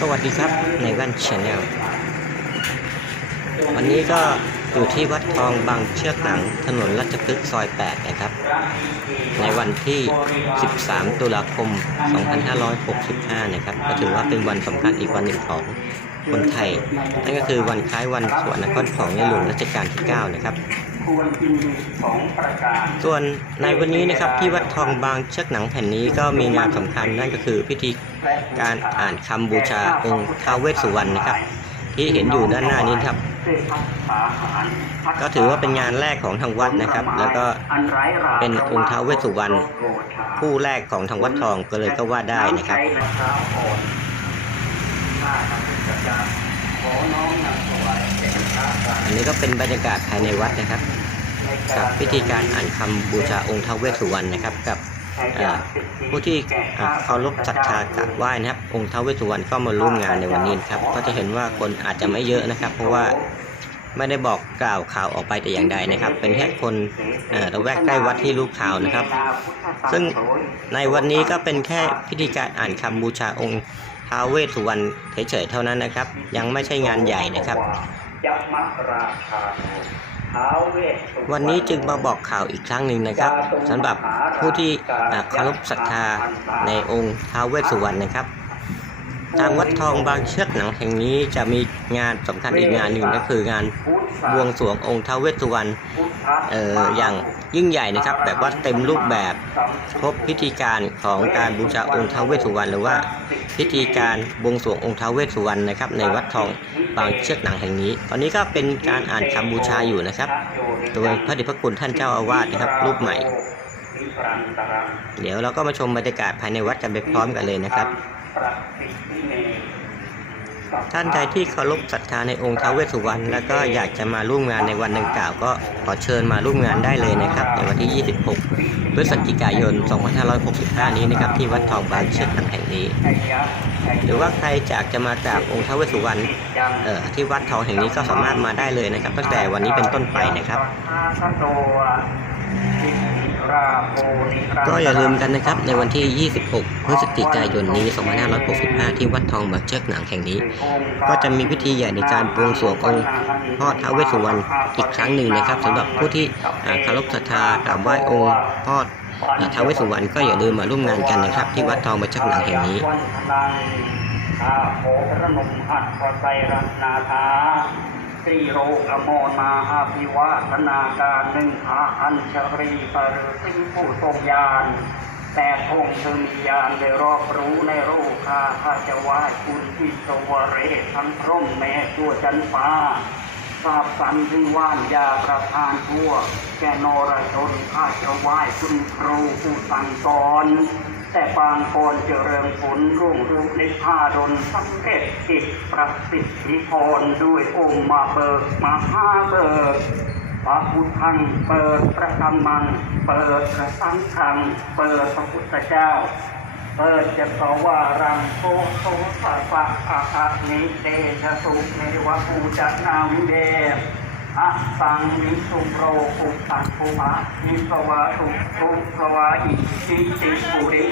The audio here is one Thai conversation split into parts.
สวัสดีครับในแว่นชาแนลวันนี้ก็อยู่ที่วัดทองบางเชือกหนังถนนราชพฤกษ์ซอย 8 นะครับ ในวันที่ 13 ตุลาคม 2565 นะครับ ก็ถือว่าเป็นวันสำคัญอีกวันหนึ่งของคนไทย นั่นก็คือวันคล้ายวันสวรรคตของในหลวงรัชกาลที่ 9 นะครับ ควรกินสองประการ ส่วนในวันนี้นะครับที่วัดทองบางเชือกหนังแผ่นนี้ก็มีงานสำคัญนั่นก็คือพิธีการอ่านคำบูชาองค์ท้าวเวสสุวรรณนะครับ ที่เห็นอยู่ด้านหน้านี้ครับ ก็ถือว่าเป็นงานแรกของทางวัดนะครับ แล้วก็เป็นองค์ท้าวเวสสุวรรณคู่แรกของทางวัดทองก็เลยก็ว่าได้นะครับอันนี้ นี่ก็เป็นบรรยากาศภายในวัดนะครับ กับพิธีการอ่านคำบูชาองค์ท้าวเวสสุวรรณนะครับ กับผู้ที่เคารพศรัทธากราบไหว้นะครับ องค์ท้าวเวสสุวรรณก็มาร่วมงานในวันนี้ครับก็จะเห็นว่าคนอาจจะไม่เยอะนะครับ เพราะว่าไม่ได้บอกกล่าวข่าวออกไปแต่อย่างใดนะครับ เป็นแค่คนเระแวกใกล้วัดที่รู้ข่าวนะครับ ซึ่งในวันนี้ก็เป็นแค่พิธีการอ่านคำบูชาองค์ท้าวเวสสุวรรณเฉยๆเท่านั้นนะครับ ยังไม่ใช่งานใหญ่นะครับ ยัมราชาท้าวเวสสุรรณวันนี้จึงมาบอกข่าวอีกครั้งหนึ่งนะครับสำหรับผู้ที่อ่าเคารพศรัทธาในองค์ท้าวเวสสุวรรณนะครับ ทางวัดทองบางเชือกหนังแห่งนี้จะมีงานสำคัญอีกงานหนึ่งก็คืองานบวงสรวงองค์ท้าวเวสสุวรรณเอ่ออย่างยิ่งใหญ่นะครับ แบบว่าเต็มรูปแบบครบพิธีการของการบูชาองค์ท้าวเวสสุวรรณหรือว่าพิธีการบวงสรวงองค์ท้าวเวสสุวรรณนะครับ ในวัดทองบางเชือกหนังแห่งนี้ ตอนนี้ก็เป็นการอ่านคำบูชาอยู่นะครับโดยพระเดชพระคุณท่านเจ้าอาวาสนะครับ รูปใหม่ เดี๋ยวเราก็มาชมบรรยากาศภายในวัดกันไปพร้อมกันเลยนะครับ ท่านใดที่เคารพศรัทธาในองค์ท้าวเวสสุวรรณแล้วก็อยากจะมาร่วมงานในวันดังกล่าวก็ขอเชิญมาร่วมงานได้เลยนะครับ ในวันที่ 26 พฤศจิกายน 2565 นี้นะครับที่วัดทองบางเชือกหนังแห่งนี้ หรือว่าใครอยากจะมากราบองค์ท้าวเวสสุวรรณเอ่อที่วัดทองแห่งนี้ก็สามารถมาได้เลยนะครับ ตั้งแต่วันนี้เป็นต้นไปนะครับ ก็อย่าลืมกันนะครับในวันที่ 26 พฤศจิกายนนี้ 2565 ที่วัดทองบางเชือกหนังแห่งนี้ ก็จะมีพิธีใหญ่ในการบวงสรวงองค์พ่อท้าวเวสสุวรรณอีกครั้งหนึ่งนะครับสำหรับผู้ที่คารพศรัทธากราบไหว้องค์พ่อท้าวเวสสุวรรณก็อย่าลืมมาร่วมงานกันนะครับ ที่วัดทองบางเชือกหนังแห่งนี้ อาโภพระนมอัตไตรนาถาตรีโรกอโมนาอาภิวาธนาการหนึ่งหาอัญชรีปรสิงผู้ทรงยานแต่คงเธอมียานได้รอบรู้ในโรคาข้าจะว่าคุณที่สวเรศทั้งพร่มแม่ตัวจันฟ้าทราบสันถึงว่านยาประทานทั่ว แก่นรชนข้าจะไหว้คุณครูผู้สั่งสอน แต่บางคนเจริญผลรุ่งรุ่งในพาดลสำเร็จกิจประสิทธิพรด้วยองค์มาเบิกมาห้าเบิกพระพุทธังเปิดประธรรมังเปิดพระสังฆังเปิดพระพุทธเจ้า เปิดจะสวารังโตโตสัพพะอาภะนิเตชะสุเมวะปูจนาวิเด อะสังวิสุโรปุสังปุภะมิสวะสุทุสวะอิจิติปุริ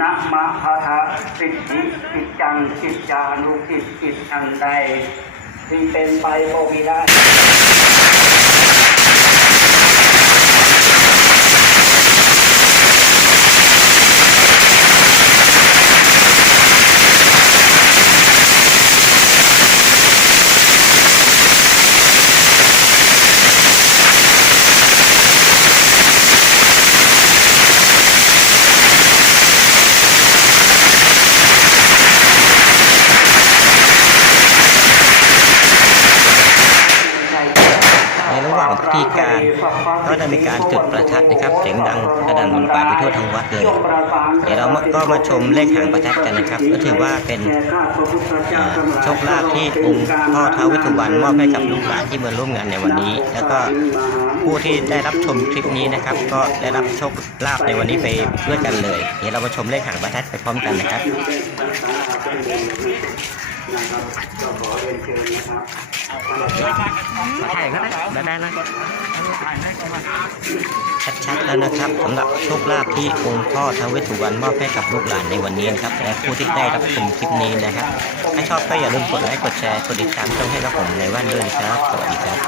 นะมะพะทะสิทธิกิจจังกิจจานุกิจกิจอันใดที่เป็นไปโมวิได้ ในระหว่างพิธีการก็ได้มีการจุดประทัดนะครับเสียงดังกระดังบนป่าไปทั่วทั้งวัดเลยเดี๋ยวเราก็มาชมเลขหางประทัดกันนะครับ ก็ถือว่าเป็นโชคลาภที่องค์พ่อท้าววสสุวรรณมอบให้กับลูกหลานที่มาร่วมงานในวันนี้ แล้วก็ผู้ที่ได้รับชมคลิปนี้นะครับ ก็ได้รับโชคลาภในวันนี้ไปด้วยกันเลย เดี๋ยวเรามาชมเลขหางประทัดไปพร้อมกันนะครับนะครับก็ขอเรียนเชิญนะครับ ถ่ายก็ได้ได้ได้นะชัดๆแล้วนะครับสำหรับโชคลาภที่องค์พ่อท้าวเวสสุวรรณมอบให้กับลูกหลานในวันนี้นะครับและผู้ที่ได้รับชมคลิปนี้นะครับถ้าชอบก็อย่าลืมกดไลค์กดแชร์กดติดตามช่องให้กับผมในวันด้วยนะครับสวัสดีครับ